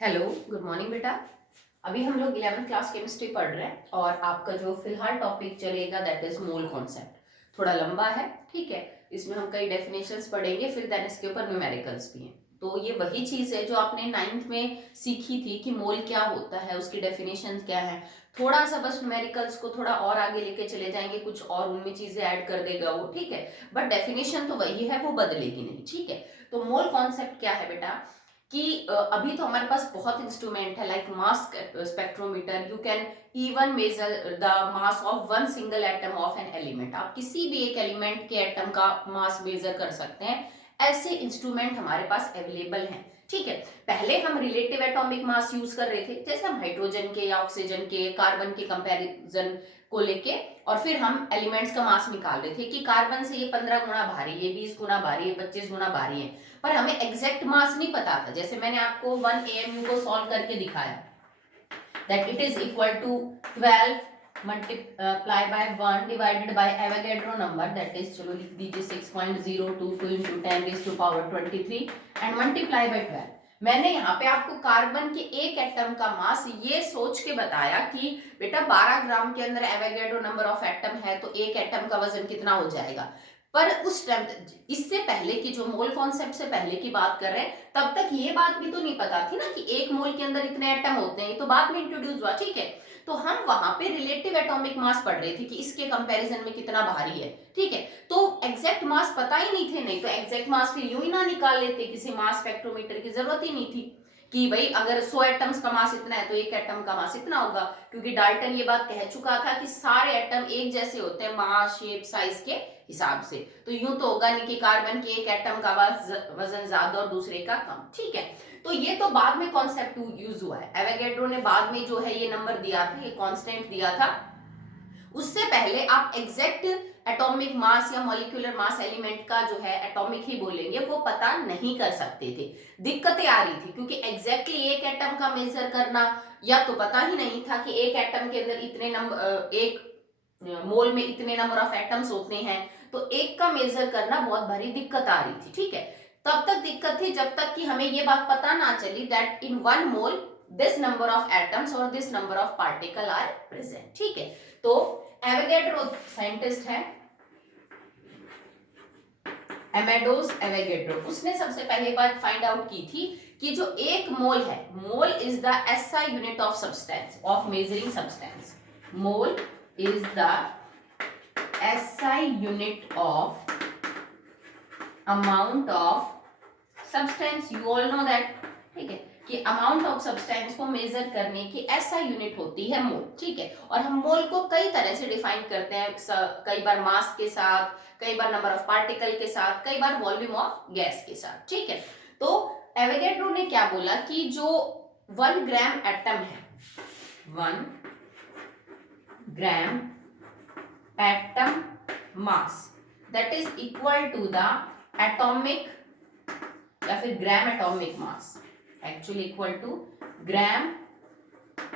Hello, good morning बेटा। अभी हम लोग 11th क्लास केमिस्ट्री पढ़ रहे हैं और आपका जो फिलहाल टॉपिक चलेगा दैट इज मोल कॉन्सेप्ट। थोड़ा लंबा है, ठीक है। इसमें हम कई डेफिनेशंस पढ़ेंगे, फिर देन इसके ऊपर न्यूमेरिकल्स भी हैं। तो ये वही चीज़ है जो आपने 9th में सीखी थी कि मोल क्या होता है, उसकी डेफिनेशन क्या है। थोड़ा सा बस न्यूमेरिकल्स को थोड़ा और आगे लेके चले जाएंगे, कुछ और उनमें चीज़ें ऐड कर देगा वो, ठीक है। बट डेफिनेशन तो वही है, वो बदलेगी नहीं, ठीक है। तो मोल कॉन्सेप्ट क्या है बेटा कि अभी तो हमारे पास बहुत इंस्ट्रूमेंट है like mass spectrometer. You can even measure the mass of one single atom of an element. आप किसी भी एक एलिमेंट के एटम का मास मेजर कर सकते हैं। ऐसे इंस्ट्रूमेंट हमारे पास अवेलेबल हैं, ठीक है। पहले हम रिलेटिव एटॉमिक मास यूज कर रहे थे, जैसे हम हाइड्रोजन के या ऑक्सीजन के कार्बन के कंपैरिजन को लेके, और फिर हम एलिमेंट्स का मास निकाल रहे थे कि कार्बन से ये 15 गुना भारी, ये 20 गुना भारी, ये 25 गुना भारी है। पर हमें एग्जैक्ट मास नहीं पता था। जैसे मैंने आपको 1 AMU को सॉल्व करके दिखाया that it is equal to 12 multiply by 1 divided by Avogadro number that is, चलो लिख दीजिए 6.022 into 10⁻23 एंड मल्टीप्लाई बाय 12। मैंने यहाँ पे आपको कार्बन के एक एटम का मास ये सोच के बताया कि बेटा 12 ग्राम के अंदर एवोगैड्रो नंबर ऑफ एटम है तो एक एटम का वजन कितना हो जाएगा। पर उस टाइम, इससे पहले की जो मोल कॉन्सेप्ट से पहले की बात कर रहे हैं, तब तक ये बात भी तो नहीं पता थी ना कि एक मोल के अंदर इतने एटम होते हैं। तो बाद में इंट्रोड्यूस हुआ, ठीक है। तो हम वहां पे रिलेटिव एटॉमिक मास पढ़ रहे थे कि इसके कंपैरिजन में कितना भारी है, ठीक है। तो एग्जैक्ट मास पता ही नहीं थे, नहीं तो एग्जैक्ट मास फिर यूं ही ना निकाल लेते, किसी मास स्पेक्ट्रोमीटर की जरूरत ही नहीं थी कि भाई अगर 100 एटम्स का मास इतना है तो एक एटम का मास इतना होगा, क्योंकि डाल्टन ये बात कह चुका था कि सारे एटम एक जैसे होते हैं मास शेप साइज के हिसाब से। तो यूं तो होगा नहीं कि कार्बन के एक एटम का वजन ज्यादा और दूसरे का कम, ठीक है। तो ये तो बाद में कॉन्सेप्ट यूज हुआ है। एवोगैड्रो ने बाद में जो है ये नंबर दिया था, ये कांस्टेंट दिया था। उससे पहले आप एग्जैक्ट एटॉमिक मास या मॉलिक्यूलर मास एलिमेंट का जो है एटॉमिक ही बोलेंगे, वो पता नहीं कर सकते थे। दिक्कतें आ रही थी क्योंकि एग्जैक्टली एक एटम का मेजर करना या तो पता ही नहीं था कि एक एटम के अंदर इतने नंबर, एक मोल में इतने नंबर ऑफ एटम्स होते हैं, तो एक का मेजर करना बहुत भारी दिक्कत आ रही थी, ठीक है। तब तक दिक्कत थी जब तक कि हमें ये बात पता ना चली that in one mole this number of atoms और this number of particle are present, ठीक है। तो एवोगैड्रो साइंटिस्ट है, एमेडोस एवोगैड्रो, उसने सबसे पहले बात फाइंड आउट की थी कि जो एक मोल है, mole is the SI unit of substance of measuring substance. Mole is the SI unit of amount of substance, you all know that, ठीक है, कि अमाउंट ऑफ सब्सटेंस को मेजर करने की SI यूनिट होती है मोल, ठीक है। और हम मोल को कई तरह से डिफाइन करते हैं, कई बार मास के साथ, कई बार नंबर ऑफ पार्टिकल के साथ, कई बार वॉल्यूम ऑफ गैस के साथ, ठीक है। तो एवोगैड्रो ने क्या बोला कि जो 1 ग्राम एटम है, 1 gram atom mass that is equal to the atomic या फिर gram atomic mass, actually equal to gram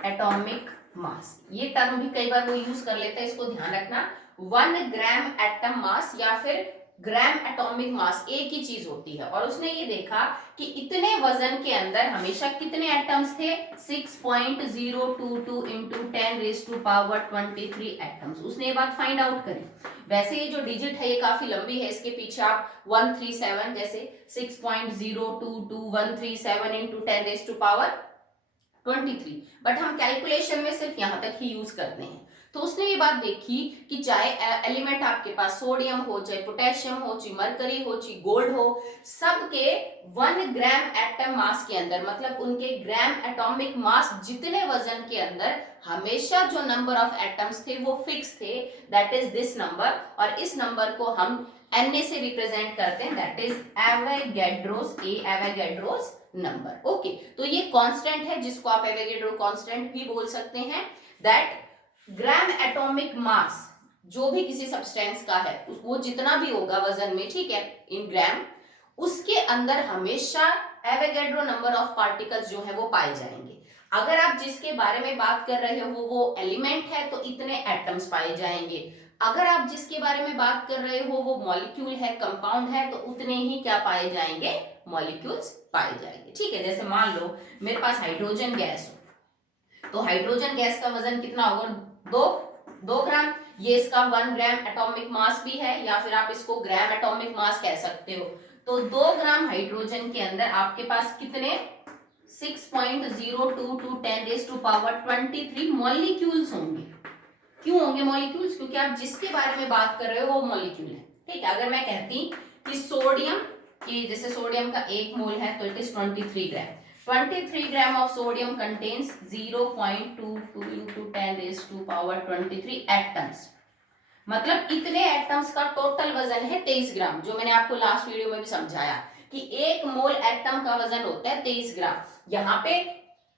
atomic mass. ये टर्म भी कई बार वो यूज कर लेते हैं, इसको ध्यान रखना। 1 ग्राम एटम मास या फिर ग्राम एटॉमिक मास एक ही चीज होती है। और उसने ये देखा कि इतने वजन के अंदर हमेशा कितने एटम्स थे, 6.022 into 10⁻23 एटम्स। उसने ये बात फाइंड आउट करी। वैसे ये जो डिजिट है ये काफी लंबी है, इसके पीछे आप 137 जैसे 6.022137 into 10⁻23, बट हम कैलकुलेशन में सिर्फ यहां तक ही यूज करते हैं। तो उसने ये बात देखी कि चाहे एलिमेंट आपके पास सोडियम हो, चाहे पोटेशियम हो, चाहे मरकरी हो, चाहे गोल्ड हो, सबके 1 ग्राम एटम मास के अंदर, मतलब उनके ग्राम एटॉमिक मास जितने वजन के अंदर, हमेशा जो नंबर ऑफ एटम्स थे वो फिक्स थे, दैट इज दिस नंबर। और इस नंबर को हम Na से रिप्रेजेंट करते हैं, that is Avogadro's Avogadro's number, okay. तो ये कांस्टेंट है जिसको आप एवोगैड्रो कांस्टेंट भी बोल सकते हैं। दैट ग्राम एटॉमिक मास जो भी किसी सब्सटेंस का है वो जितना भी होगा वजन में, ठीक है, इन ग्राम, उसके अंदर हमेशा एवोगैड्रो नंबर ऑफ पार्टिकल्स जो है वो पाए जाएंगे। अगर आप जिसके बारे में बात कर रहे हो वो एलिमेंट है तो इतने एटम्स पाए जाएंगे। अगर आप जिसके बारे में बात कर रहे हो वो मॉलिक्यूल है, कंपाउंड है, तो उतने ही क्या पाए जाएंगे, मॉलिक्यूल्स पाए जाएंगे। ठीक है, जैसे मान लो मेरे पास हाइड्रोजन गैस हो, तो हाइड्रोजन गैस का वजन कितना होगा, 2 ग्राम। ये इसका 1 ग्राम एटॉमिक मास भी है, या फिर आप इसको ग्राम एटॉमिक मास कह सकते हो। तो 2 ग्राम हाइड्रोजन के अंदर आपके पास कितने 6.02 टू 10⁻23 मॉलिक्यूल्स होंगे। क्यों होंगे मॉलिक्यूल्स, क्योंकि आप जिसके बारे में बात कर रहे हो वो मॉलिक्यूल है। ठीक है, अगर मैं कहती कि सोडियम की, जैसे सोडियम का 1 मोल है तो it is 23 gram. 23 gram of sodium contains 0.22 into 10⁻23 atoms. मतलब इतने एटम्स का टोटल वजन है 23 ग्राम, जो मैंने आपको लास्ट वीडियो में भी समझाया कि 1 मोल एटम का वजन होता है 23 ग्राम। यहाँ पे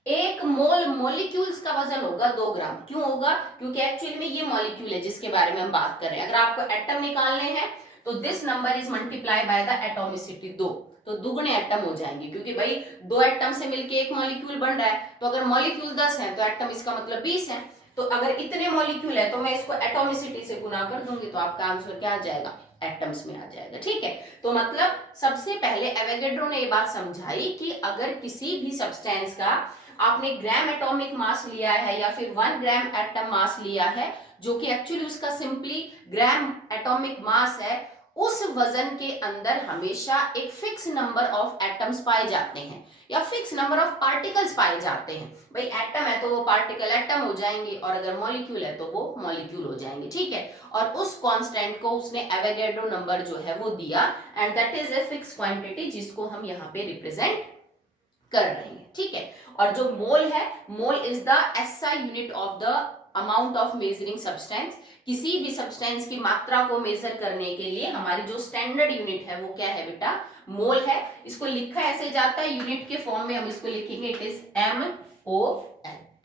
1 मोल मॉलिक्यूल्स का वजन होगा 2 ग्राम। क्यों होगा, क्योंकि एक्चुअली में ये मॉलिक्यूल है जिसके बारे में हम बात कर रहे हैं। अगर आपको एटम निकालने हैं तो this number is multiply by the atomicity 2, तो दुगने एटम हो जाएंगे, क्योंकि भाई 2 एटम से मिलके एक मॉलिक्यूल बन रहा है। तो अगर मॉलिक्यूल 10 है तो एटम इसका मतलब 20 है। तो अगर इतने मॉलिक्यूल है तो मैं इसको एटोमिसिटी से गुना कर दूंगी, तो आपका आंसर क्या आ जाएगा, एटम्स में आ जाएगा। ठीक है, तो मतलब सबसे पहले एवोगैड्रो ने ये बात समझाई कि अगर किसी भी सब्सटेंस का आपने ग्राम एटॉमिक मास लिया है या फिर 1 ग्राम एटम मास लिया है, जो कि एक्चुअली उसका सिंपली ग्राम एटॉमिक मास है, उस वजन के अंदर हमेशा एक फिक्स नंबर ऑफ एटम्स पाए जाते हैं या फिक्स नंबर ऑफ पार्टिकल्स पाए जाते हैं। भाई एटम है तो वो पार्टिकल एटम हो जाएंगे, और अगर मॉलिक्यूल है तो वो मॉलिक्यूल हो जाएंगे। ठीक है, और उस कांस्टेंट को उसने एवोगैड्रो नंबर जो है वो दिया, and that is a fix quantity जिसको हम यहाँ पे रिप्रेजेंट कर रहे हैं। ठीक है, और जो मोल है, mole is the SI unit of the amount of measuring substance. किसी भी सब्सटेंस की मात्रा को मेजर करने के लिए हमारी जो स्टैंडर्ड यूनिट है वो क्या है बेटा, मोल है। इसको लिखा ऐसे जाता है यूनिट के फॉर्म में, हम इसको लिखेंगे इट इज MOL।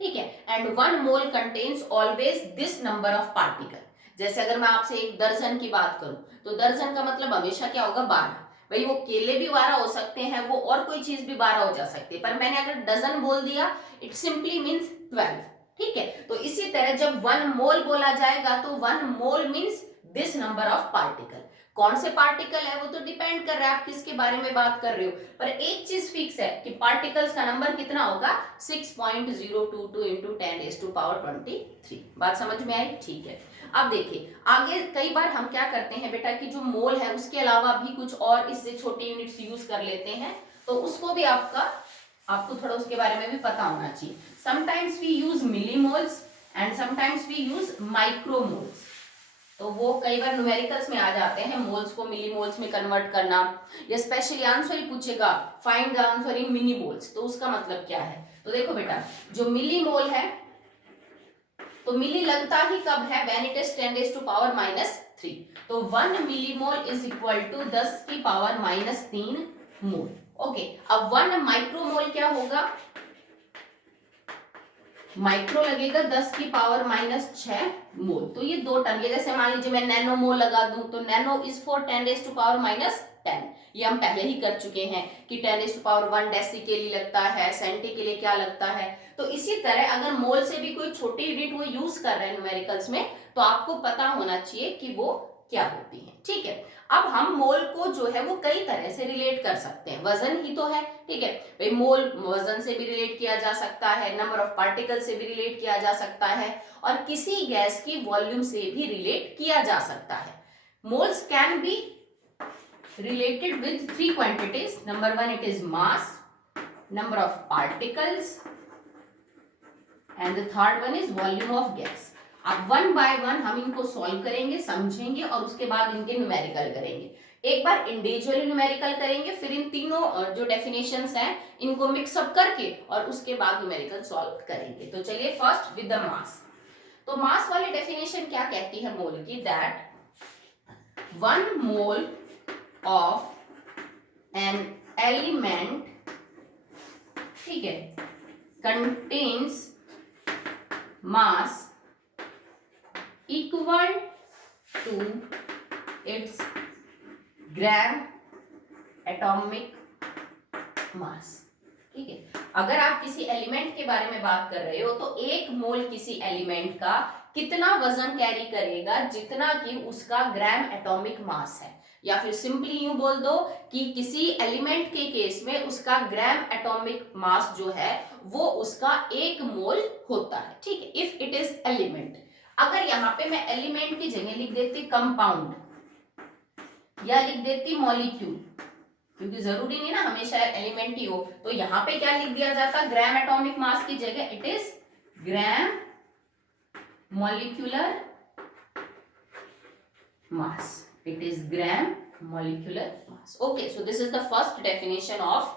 ठीक है, and 1 mole contains always this number of particle. जैसे अगर मैं आपसे एक दर्जन की बात करूं, तो दर्जन का मतलब हमेशा क्या होगा, 12। भाई वो केले भी 12 हो सकते हैं, वो और कोई चीज भी 12 हो जा सकती है, पर मैंने अगर डजन बोल दिया इट सिंपली मीन्स 12। ठीक है, तो इसी तरह जब 1 मोल बोला जाएगा तो 1 mole means this number of particle. कौन से पार्टिकल है वो तो डिपेंड कर रहा है आप किसके बारे में बात कर रहे हो, पर एक चीज फिक्स है कि पार्टिकल्स का नंबर कितना होगा, 6.022 इंटू 10⁻23। बात समझ में आई। ठीक है, अब देखिए आगे कई बार हम क्या करते हैं बेटा कि जो मोल है उसके अलावा भी कुछ और इससे छोटे यूनिट्स यूज कर लेते हैं, तो उसको भी आपको थोड़ा उसके बारे में भी पता होना चाहिए। Sometimes we use millimoles and sometimes we use micromoles. तो वो कई बार न्यूमेरिकल्स में आ जाते हैं, मोल्स को मिलीमोल्स में कन्वर्ट करना, या स्पेशली आंसर ही पूछेगा find the answer in millimoles, तो उसका मतलब क्या है। तो देखो बेटा जो मिलीमोल है, तो मिली लगता ही कब है, व्हेन इट इज 10⁻³ तो 1 millimole is equal to 10⁻³ mole. Okay, अब 1 माइक्रोमोल क्या होगा, माइक्रो लगेगा 10⁻⁻6 मोल, तो ये 2 टन। ये जैसे मान लीजिए मैं नैनो मोल लगा दूं, तो नैनो इज फॉर 10⁻⁻10। ये हम पहले ही कर चुके हैं कि 10⁻1 डेसी के लिए लगता है, सेंटी के लिए क्या लगता है। तो इसी तरह अगर मोल से भी कोई छोटी यूनिट वो यूज कर रहे हैं न्यूमेरिकल्स में, तो आपको पता होना चाहिए कि वो क्या होती है। ठीक है, अब हम मोल को जो है वो कई तरह से रिलेट कर सकते हैं, वजन ही तो है। ठीक है भाई, मोल वजन से भी रिलेट किया जा सकता है, नंबर ऑफ पार्टिकल से भी रिलेट किया जा सकता है, और किसी गैस की वॉल्यूम से भी रिलेट किया जा सकता है। Moles can be related with 3 quantities. Number 1 it is mass, number of particles, and the third one is volume of gas. अब 1 by 1 हम इनको सॉल्व करेंगे, समझेंगे, और उसके बाद इनके न्यूमेरिकल करेंगे। एक बार इंडिविजुअली न्यूमेरिकल करेंगे, फिर इन तीनों जो डेफिनेशंस हैं इनको मिक्सअप करके और उसके बाद न्यूमेरिकल सॉल्व करेंगे। तो चलिए फर्स्ट विद द मास। तो मास वाली डेफिनेशन क्या कहती है मोल की, that 1 mole of an element, ठीक है, contains mass equal to its gram atomic mass। ठीक है, अगर आप किसी एलिमेंट के बारे में बात कर रहे हो तो 1 मोल किसी एलिमेंट का कितना वजन कैरी करेगा, जितना कि उसका ग्राम एटॉमिक मास है। या फिर सिंपली यूं बोल दो कि किसी एलिमेंट के केस में उसका ग्राम एटॉमिक मास जो है वो उसका 1 मोल होता है, ठीक है, इफ इट इज एलिमेंट। अगर यहाँ पे मैं एलिमेंट की जगह लिख देती कंपाउंड या लिख देती मॉलिक्यूल, क्योंकि जरूरी नहीं ना हमेशा एलिमेंट ही हो, तो यहाँ पे क्या लिख दिया जाता, ग्राम एटॉमिक मास की जगह it is gram molecular mass. It is gram molecular mass. Okay, so this is the first definition of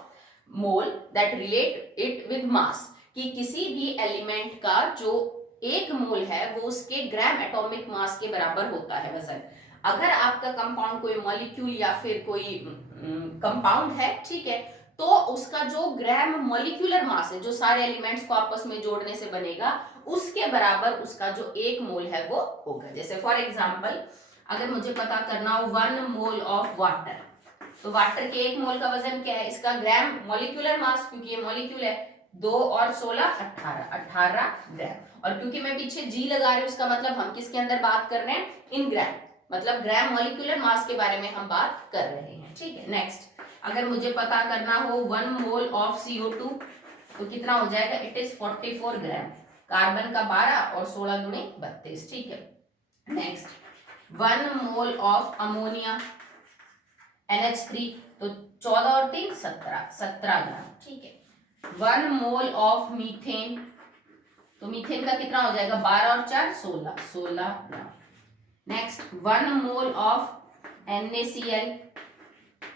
mole that relate it with mass. कि किसी भी एलिमेंट का जो 1 मोल है वो उसके ग्राम एटॉमिक मास के बराबर होता है वजन। अगर आपका कंपाउंड कोई मॉलिक्यूल या फिर कोई कंपाउंड है, ठीक है, तो उसका जो ग्राम मॉलिक्यूलर मास है, जो सारे एलिमेंट्स को आपस में जोड़ने से बनेगा, उसके बराबर उसका जो 1 मोल है वो होगा। जैसे फॉर एग्जांपल अगर मुझे पता करना हो 1 मोल ऑफ वाटर, तो वाटर के 1 मोल का वजन क्या है, इसका ग्राम मॉलिक्यूलर मास, क्योंकि ये मॉलिक्यूल है, 2 और 16 18 ग्राम। और क्योंकि मैं पीछे जी लगा रही हूँ, उसका मतलब हम किसके अंदर बात कर रहे हैं, इन ग्राम, मतलब ग्राम मॉलिक्यूलर मास के बारे में हम बात कर रहे हैं, ठीक है। नेक्स्ट अगर मुझे पता करना हो 1 मोल ऑफ CO2, तो कितना हो जाएगा, इट इज 44 ग्राम, कार्बन का 12 और 16 दूनी 32, ठीक है। Next 1 mole of ammonia NH3, तो 14 और 3 17 ग्राम, ठीक है। 1 मोल ऑफ मीथेन, तो मीथेन का कितना हो जाएगा, 12 और 4 16 ग्राम। नेक्स्ट 1 मोल ऑफ NaCl,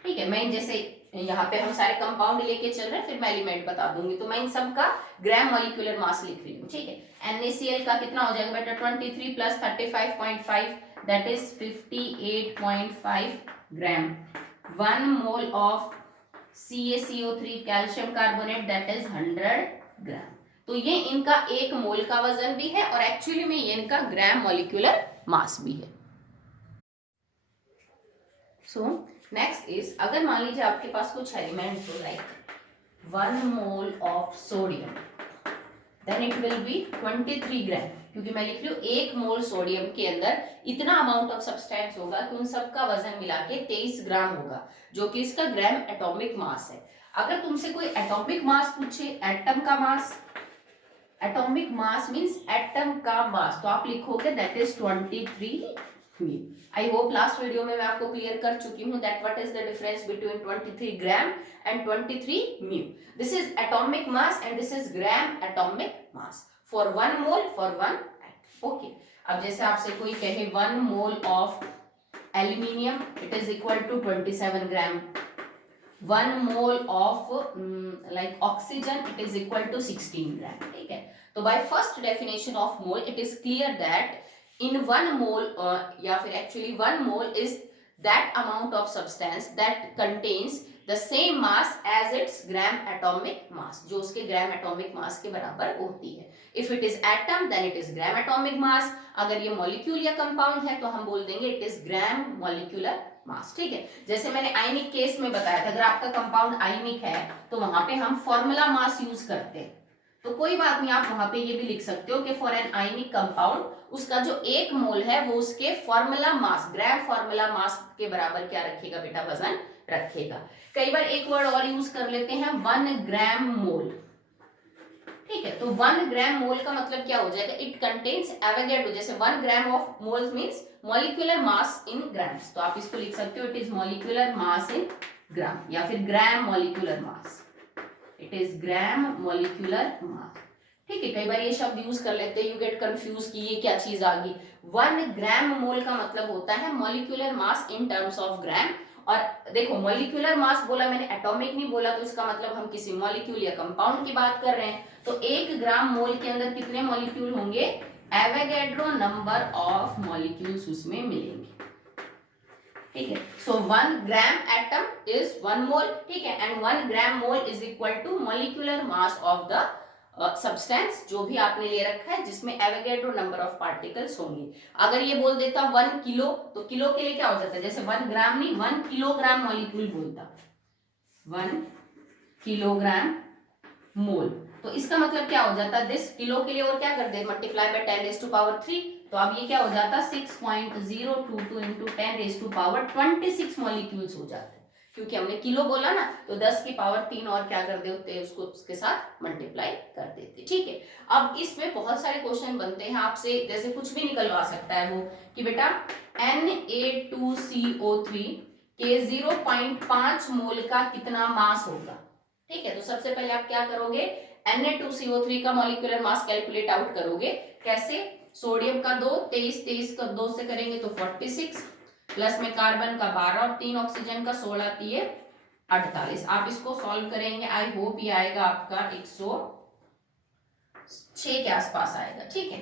ठीक है। मैं जैसे यहाँ पे हम सारे कंपाउंड लेके चल रहे हैं, फिर मैं एलिमेंट बता दूंगी, तो मैं इन सब का ग्राम मॉलिक्यूलर मास लिख रही हूँ, ठीक है। NaCl का कितना हो जाएगा बेटा, 23 plus 35.5 that is 58.5 gram. 1 mole of CaCO3 calcium carbonate that is 100 ग्राम। तो ये इनका 1 मोल का वजन भी है और एक्चुअली में ये इनका ग्राम मॉलिक्यूलर मास भी है। सो नेक्स्ट इज, अगर मान लीजिए आपके पास कुछ एलिमेंट्स हो like 1 mole of sodium, then it will be 23 gram, क्योंकि मैं लिख रही हूँ 1 मोल सोडियम के अंदर इतना अमाउंट ऑफ सब्सटेंस होगा कि उन सब का वजन मिला के 23 ग्राम होगा, जो कि इसका ग्राम एटॉमिक मास है। अगर तुमसे कोई एटॉमिक मास पूछे, एटम का mass, atomic mass means atom का मास, तो आप लिखोगे that is 23 mu. I hope last video में मैं आपको क्लियर कर चुकी हूँ that what is the difference between 23 gram and 23 mu. This is atomic mass and this is gram atomic mass for 1 mole for 1 atom. Okay, अब जैसे आपसे कोई कहे 1 mole of aluminium it is equal to 27 gram, 1 mole of like oxygen it is equal to 16 gram, ठीक है। तो by first definition of mole it is clear that in 1 mole या फिर actually 1 mole is that amount of substance that contains the same mass as its gram atomic mass, जो उसके gram atomic mass के बराबर होती है। if it is atom then it is gram atomic mass, अगर ये molecule या compound है तो हम बोल देंगे it is gram molecular mass, ठीक है। जैसे मैंने आयनिक केस में बताया था, अगर आपका कंपाउंड आयनिक है तो वहां पे हम फॉर्मूला मास यूज करते हैं, तो कोई बात नहीं, आप वहां पे ये भी लिख सकते हो कि फॉर एन आयनिक कंपाउंड उसका जो 1 मोल है वो उसके formula mass, gram formula mass के बराबर क्या रखेगा बेटा, वजन रखेगा। कई बार एक वर्ड और यूज कर लेते हैं 1 ग्राम मोल, ठीक है। तो 1 ग्राम मोल का मतलब क्या हो जाएगा, इट कंटेन्स एवोगैड्रो, जैसे 1 gram of moles means molecular mass in grams, तो आप इसको लिख सकते हो इट इज मॉलिक्यूलर मास इन ग्राम या फिर gram molecular mass, it is gram molecular mass, ठीक है। कई बार ये शब्द यूज कर लेते हैं, यू गेट कंफ्यूज कि ये क्या चीज आ गई। 1 ग्राम मोल का मतलब होता है molecular mass in terms of gram, और देखो मॉलिक्यूलर मास बोला मैंने, एटॉमिक नहीं बोला, तो इसका मतलब हम किसी मॉलिक्यूल या कंपाउंड की बात कर रहे हैं। तो 1 ग्राम मोल के अंदर कितने मॉलिक्यूल होंगे, एवोगैड्रो नंबर ऑफ मॉलिक्यूल्स उसमें मिलेंगे, ठीक है। सो 1 ग्राम एटम इज 1 मोल, ठीक है, and 1 gram mole is equal to molecular mass of the substance जो भी आपने ले रखा है, जिसमें एवोगैड्रो नंबर ऑफ पार्टिकल्स होंगे। अगर ये बोल देता 1 किलो, तो किलो के लिए क्या हो जाता है, जैसे 1 ग्राम नहीं 1 किलोग्राम मॉलिक्यूल बोलता, 1 किलोग्राम मोल। तो इसका मतलब क्या हो जाता है, दिस किलो के लिए और क्या कर दे, मल्टीप्लाई बाय 10⁻3। तो अब ये क्या हो जाता, 6.022 इंटू 10⁻26 मॉलिक्यूल्स हो जाते हैं, क्योंकि हमने किलो बोला ना, तो 10⁻3 और क्या कर देते, उसको उसके साथ मल्टीप्लाई कर देते। ठीक है, अब इसमें बहुत सारे क्वेश्चन बनते हैं आपसे, जैसे कुछ भी निकलवा सकता है वो कि बेटा Na2CO3 के 0.5 मोल का कितना मास होगा। ठीक है, तो सबसे पहले आप क्या करोगे, Na2CO3 का मॉलिक्यूलर मास कैलकुलेट आउट करोगे। कैसे, सोडियम का 2, 23 का 2 से करेंगे तो 46, प्लस में कार्बन का 12 और 3 ऑक्सीजन का 16, 48। आप इसको सॉल्व करेंगे, आई होप ये आएगा आपका 106 के आसपास आएगा। ठीक है,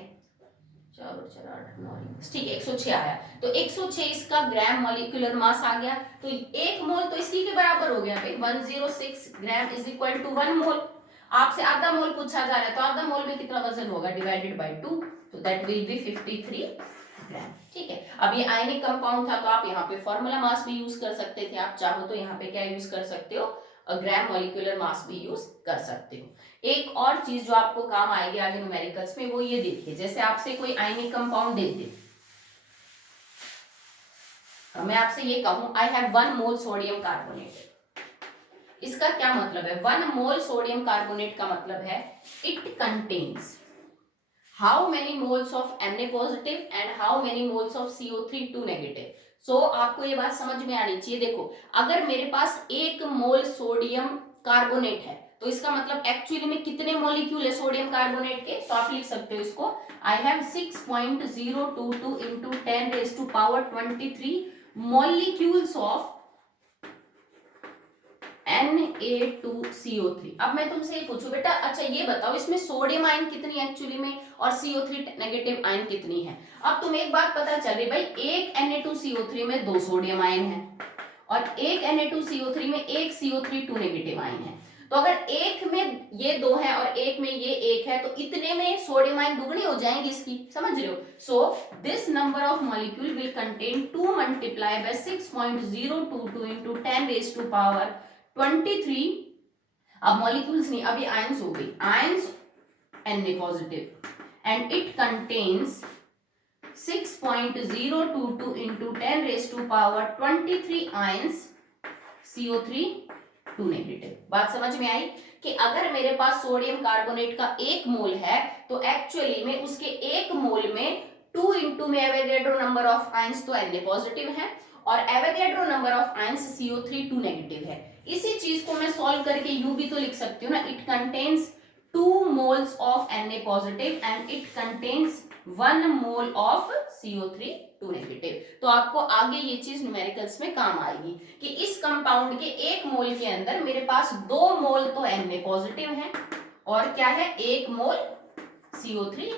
चलो 8 9 ठीक है, 106 आया। तो 106 इसका ग्राम मॉलिक्यूलर मास आ गया। तो एक मोल तो इसी के बराबर हो गया भाई, 106 ग्राम इज इक्वल टू 1 मोल। आपसे आधा मोल पूछा जा रहा है, तो आधा मोल में कितना वजन होगा, डिवाइडेड बाय 2, तो दैट विल बी 53 ग्राम। ठीक है, अब ये आयनिक कंपाउंड था, तो आप यहाँ पे फॉर्मूला मास भी यूज कर सकते थे, आप चाहो तो यहाँ पे क्या यूज कर सकते हो, ग्राम मॉलिक्यूलर मास भी यूज कर सकते हो। एक और चीज जो आपको काम आएगी आगे न्यूमेरिकल्स में, वो ये देखिए, जैसे आपसे कोई आयनिक कंपाउंड दे दे, मैं आपसे ये कहूं आई हैव 1 मोल सोडियम कार्बोनेट, इसका क्या मतलब है, 1 मोल सोडियम कार्बोनेट का मतलब है it contains how many moles of Na positive and how many moles of CO3 2 negative. So आपको ये बात समझ में आनी चाहिए। देखो, अगर मेरे पास 1 मोल सोडियम कार्बोनेट है, तो इसका मतलब एक्चुअली में कितने मॉलिक्यूल है सोडियम कार्बोनेट के, सो आप लिख सकते हो इसको, I have 6.022 into 10⁻23 molecules of Na2CO3। अब मैं तुमसे ये पूछूं बेटा, अच्छा ये बताओ इसमें सोडियम आयन कितनी है एक्चुअली में, और CO3 नेगेटिव आयन कितनी है। अब तुम एक बात पता चल रही भाई, एक Na2CO3 में 2 सोडियम आयन है, और एक Na2CO3 में एक CO3 2 नेगेटिव आयन है। तो अगर एक में ये 2 है और एक में ये 1 है, तो इतने में सोडियम आयन दुगनी हो जाएंगी इसकी, समझ रहे हो। So this number of molecule will contain 2 multiply by 6.022 into 10⁻23। अब मॉलिक्यूल्स नहीं, अभी आयंस हो गई, ions Na positive, and it contains 6.022 into 10⁻23 ions CO3 2 negative. बात समझ में आई कि अगर मेरे पास सोडियम कार्बोनेट का 1 मोल है, तो एक्चुअली में उसके 1 मोल में 2 इंटू में एवोगैड्रो नंबर ऑफ आयंस तो Na पॉजिटिव है, और Avogadro number of ions CO3 2 negative है। इसी चीज को मैं सॉल्व करके यू भी तो लिख सकती हूँ ना, it contains 2 moles of Na positive and it contains 1 mole of CO3 2 negative. तो आपको आगे ये चीज न्यूमेरिकल्स में काम आएगी कि इस कंपाउंड के 1 मोल के अंदर मेरे पास 2 मोल तो Na पॉजिटिव है, और क्या है, 1 मोल CO3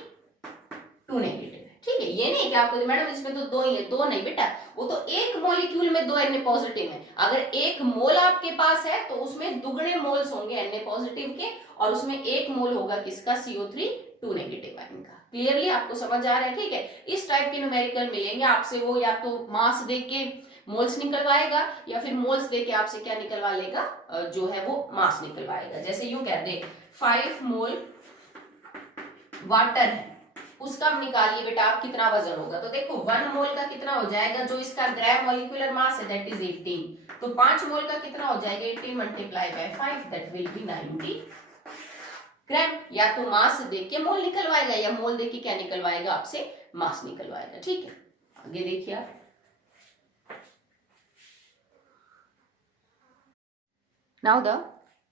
2 नेगेटिव। ठीक है, ये नहीं कि आपको मैडम इसमें तो 2 ही है, 2 नहीं बेटा, वो तो एक मॉलिक्यूल में 2 Na पॉजिटिव है। अगर 1 मोल आपके पास है, तो उसमें दुगने मोल्स होंगे Na पॉजिटिव के, और उसमें 1 मोल होगा किसका, CO3 2 नेगेटिव आयन का। क्लियरली आपको समझ आ रहा है। ठीक है, इस टाइप के न्यूमेरिकल मिलेंगे आपसे, वो या तो मास देख के मोल्स निकलवाएगा, या फिर मोल्स देके आपसे क्या निकलवा लेगा, जो है वो मास निकलवाएगा। जैसे यूं कहते हैं 5 मोल वाटर है, उसका निकालिए बेटा आप कितना वजन होगा। तो देखो 1 मोल का कितना हो जाएगा, जो इसका ग्राम मॉलिक्यूलर मास है दैट इज 18। तो 5 मोल का कितना हो जाएगा, 18 multiply by 5 that will be 90 ग्राम। या तो मास देख के मोल निकलवाएगा, या मोल देख के क्या निकलवाएगा, आपसे मास निकलवाएगा। ठीक है, आगे देखिए आप, now the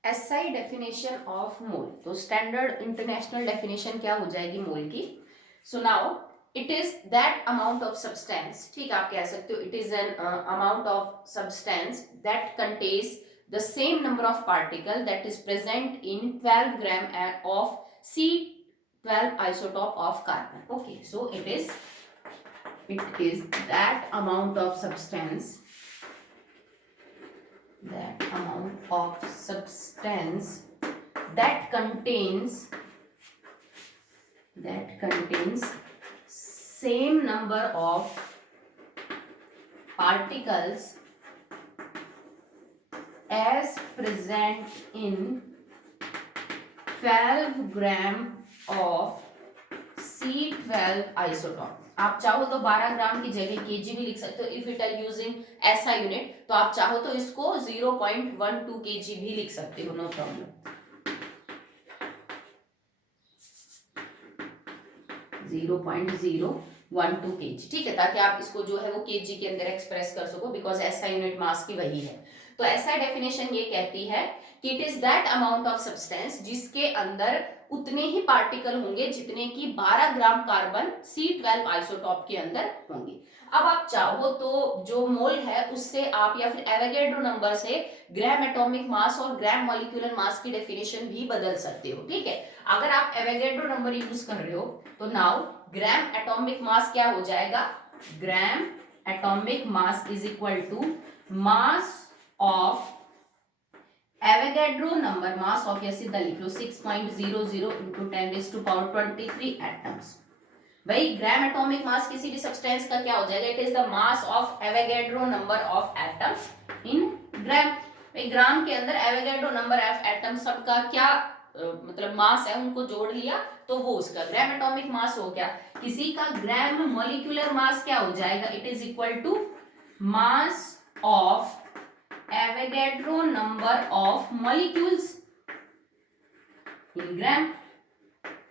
SI definition of मोल। तो स्टैंडर्ड इंटरनेशनल डेफिनेशन क्या हो जाएगी मोल की। So now it is that amount of substance, ठीक आप कह सकते हो, it is an amount of substance that contains the same number of particle that is present in 12 gram of C12 isotope of carbon. Okay, so it is that amount of substance that contains same number of particles as present in 12 gram of C12 isotope. आप चाहो तो 12 ग्राम की जगह KG भी लिख सकते हो if it are using ऐसा यूनिट, तो आप चाहो तो इसको 0.12 केजी भी लिख सकते हो, नो प्रॉब्लम। 0.012 केजी, ठीक है, ताकि आप इसको जो है वो केजी के अंदर एक्सप्रेस कर सको, बिकॉज ऐसा यूनिट मास की वही है। तो ऐसा डेफिनेशन ये कहती है कि it is that amount of substance जिसके अंदर उतने ही पार्टिकल होंगे जितने की 12 ग्राम कार्बन C12 आइसोटॉप के अंदर होंगे। अब आप चाहो तो जो मोल है उससे आप या फिर एवोगैड्रो नंबर से ग्राम एटॉमिक मास और ग्राम मॉलिक्यूलर मास की डेफिनेशन भी बदल सकते हो, ठीक है। अगर आप एवोगैड्रो नंबर यूज कर रहे हो तो नाउ ग्राम एटॉमिक मास क्या हो जाएगा, gram atomic mass is equal to mass of Avogadro number, mass of या सीधा लिख लो 6.00 into 10⁻23 एटम्स। भाई ग्राम एटॉमिक मास किसी भी सब्सटेंस का क्या हो जाएगा, it is the mass of Avogadro number of atoms in gram. भाई ग्राम के अंदर एवोगैड्रो नंबर ऑफ एटम्स सबका क्या मतलब मास है, उनको जोड़ लिया तो वो उसका ग्राम एटॉमिक मास हो गया। किसी का ग्राम मॉलिक्यूलर मास क्या हो जाएगा, it is equal to mass of Avogadro number of molecules in gram,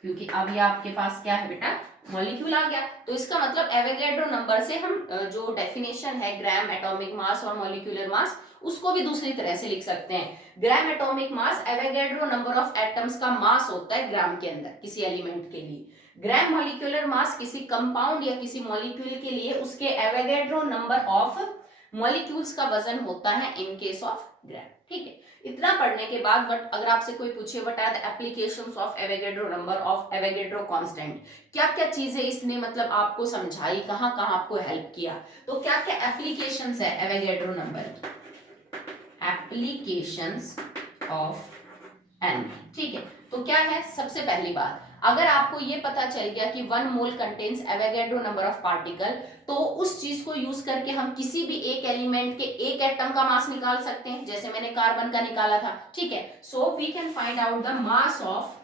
क्योंकि अब ये आपके पास क्या है बेटा, मॉलिक्यूल आ गया। तो इसका मतलब एवोगैड्रो नंबर से हम जो डेफिनेशन है ग्राम एटॉमिक मास और मॉलिक्यूलर मास, उसको भी दूसरी तरह से लिख सकते हैं। ग्राम atomic mass Avogadro number of atoms का मास होता है ग्राम के अंदर किसी एलिमेंट के लिए। ग्राम मॉलिक्यूलर मास किसी कंपाउंड या किसी मॉलिक्यूल के लिए उसके एवोगैड्रो नंबर ऑफ मॉलिक्यूल्स का वजन होता है इन केस ऑफ ग्राम, ठीक है। इतना पढ़ने के बाद बट अगर आपसे कोई पूछे what are the applications of Avogadro number of Avogadro constant, क्या क्या चीजें इसने मतलब आपको समझाई, कहां कहां आपको हेल्प किया, तो क्या क्या एप्लीकेशंस है एवोगैड्रो नंबर की, एप्लीकेशंस ऑफ एन, ठीक है। तो क्या है, सबसे पहली बात, अगर आपको ये पता चल गया कि 1 mole contains Avogadro number of particle, तो उस चीज को यूज करके हम किसी भी एक एलिमेंट के एक एटम का मास निकाल सकते हैं, जैसे मैंने कार्बन का निकाला था, ठीक है। So we can find out the mass of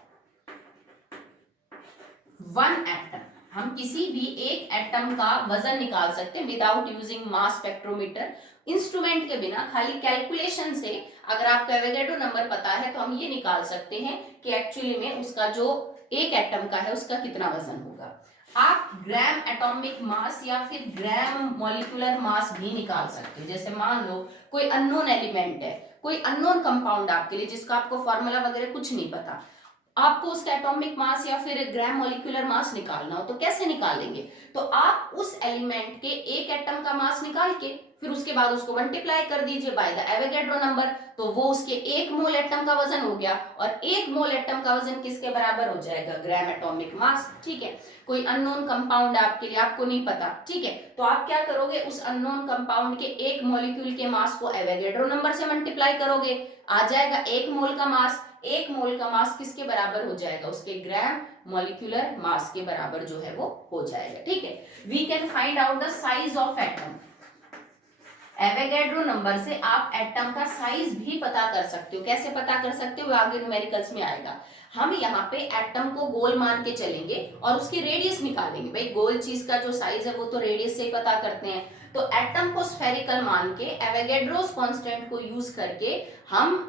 1 atom. हम किसी भी एक एटम का वजन निकाल सकते हैं विदाउट यूजिंग मास स्पेक्ट्रोमीटर, इंस्ट्रूमेंट के बिना, खाली कैलकुलेशन से। अगर आपको एवोगैड्रो नंबर पता है तो हम ये निकाल सकते हैं कि एक्चुअली में उसका जो एक एटम का है उसका कितना वजन होगा। आप ग्राम एटॉमिक मास या फिर ग्राम मॉलिक्यूलर मास भी निकाल सकते हो। जैसे मान लो कोई अननोन एलिमेंट है, कोई अननोन कंपाउंड आपके लिए जिसका आपको फॉर्मूला वगैरह कुछ नहीं पता, आपको उसका एटॉमिक मास या फिर ग्राम मॉलिक्यूलर मास निकालना हो तो कैसे निकालेंगे, तो आप उस एलिमेंट के एक एटम का मास निकाल के फिर उसके बाद उसको मल्टीप्लाई कर दीजिए बाय द एवोगैड्रो नंबर, तो वो उसके 1 मोल एटम का वजन हो गया। और 1 मोल एटम का वजन किसके बराबर हो जाएगा, ग्राम एटॉमिक मास, ठीक है। कोई अननोन कंपाउंड आपके लिए, आपको नहीं पता, ठीक है, तो आप क्या करोगे, उस अननोन कंपाउंड के एक मॉलिक्यूल के मास को एवोगैड्रो नंबर से मल्टीप्लाई करोगे, आ जाएगा 1 मोल का मास। 1 मोल का मास किसके बराबर हो जाएगा, उसके ग्राम मॉलिक्यूलर मास के बराबर जो है वो हो जाएगा, ठीक है। We can find out the size of atom. Avogadro number से आप एटम का साइज भी पता कर सकते हो। कैसे पता कर सकते हो, आगे न्यूमेरिकल्स में आएगा। हम यहाँ पे एटम को गोल मान के चलेंगे और उसकी रेडियस निकालेंगे। भाई गोल चीज का जो साइज है वो तो रेडियस से ही पता करते हैं। तो एटम को स्फेरिकल मान के एवोगैड्रोस कांस्टेंट को यूज करके हम